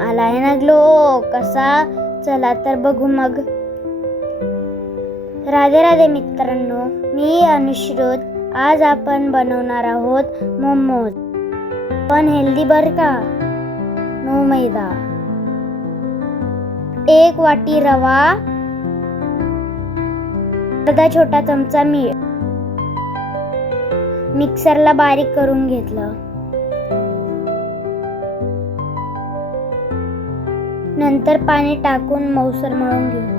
आलाय ना ग्लो कसा. चला तर बघू मग. राधे राधे मित्रांनो, मी अनुश्रुत. आज आपण बनवणार आहोत मोमोज, पण हेल्दी बर का. नो मैदा. 1 वाटी रवा, अर्धा छोटा चमचा मीठ. मिक्सरला बारीक करून घेतलं. नंतर पाणी टाकून मऊसर मळून घेऊ.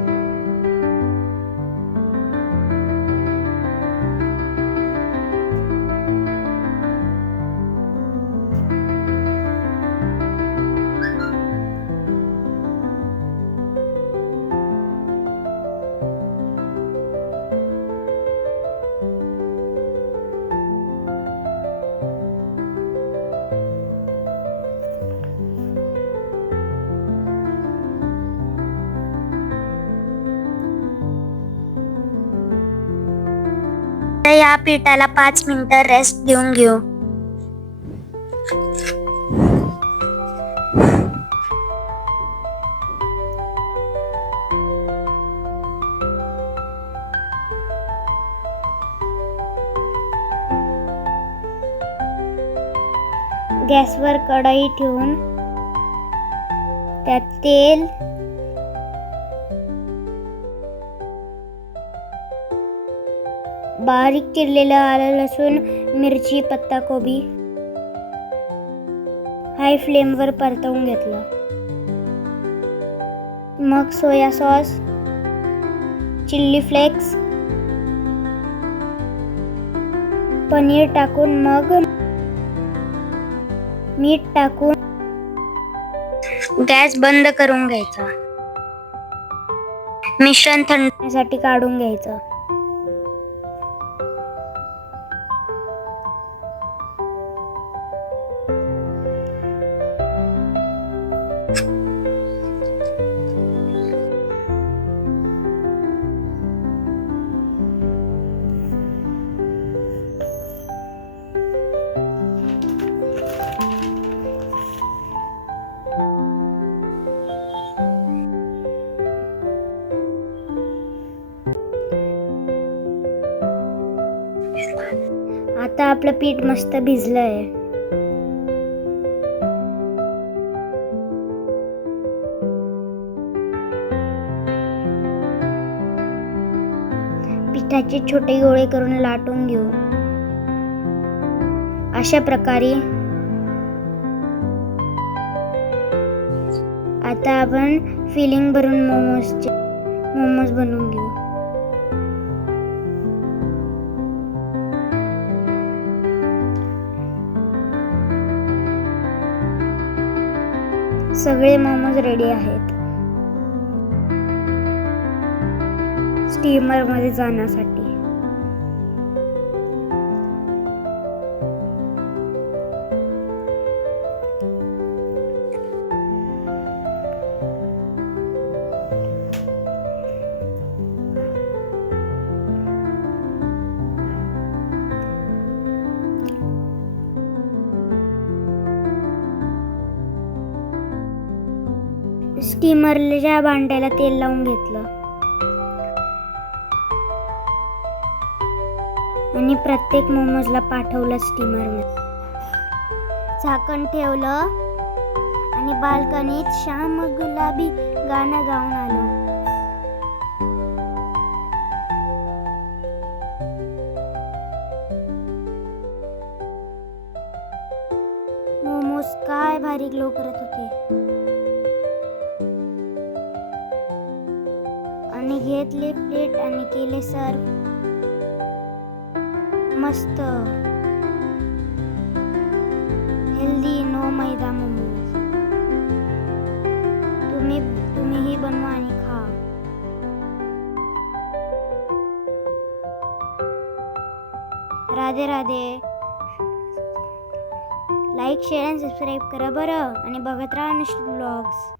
या पिठाला 5 मिनिटं रेस्ट देऊन घेऊ. गॅसवर कढई ठेवून त्यात तेल, बारीक चिरलेलं आलं लसूण, मिरची, पत्ताकोबी हाय फ्लेमवर परतवून घेतलं. मग soya sauce, chilli flakes, paneer टाकून मग मीठ टाकून गॅस बंद करून घ्यायचा. मिश्रण थंड होण्यासाठी काढून घ्यायचं. आता आपलं पीठ मस्त भिजलंय. पिठाचे छोटे गोळे करून लाटून घेऊ. अशा प्रकारे आता आपण फिलिंग भरून मोमोज बनवून घेऊ. सगळे मोमोज रेडी आहेत स्टीमर मध्ये जाण्यासाठी. स्टीमरच्या भांड्याला तेल लावून घेतलं आणि प्रत्येक मोमोजला पाठवलं स्टीमरमध्ये. झाकण ठेवलं आणि बाल्कनीत श्याम गुलाबी गाणं गाऊन आलो. मोमोज काय भारी ग्लो करत होते. आणि घेतले प्लेट आणि केले सर्व. मस्त हेल्दी नो मैदा मोमोज. तुम्हीही बनवा आणि खा. राधे राधे. लाईक, शेअर आणि सबस्क्राईब करा बरं. आणि बघत राहा अनुश्रुत व्लॉग्स.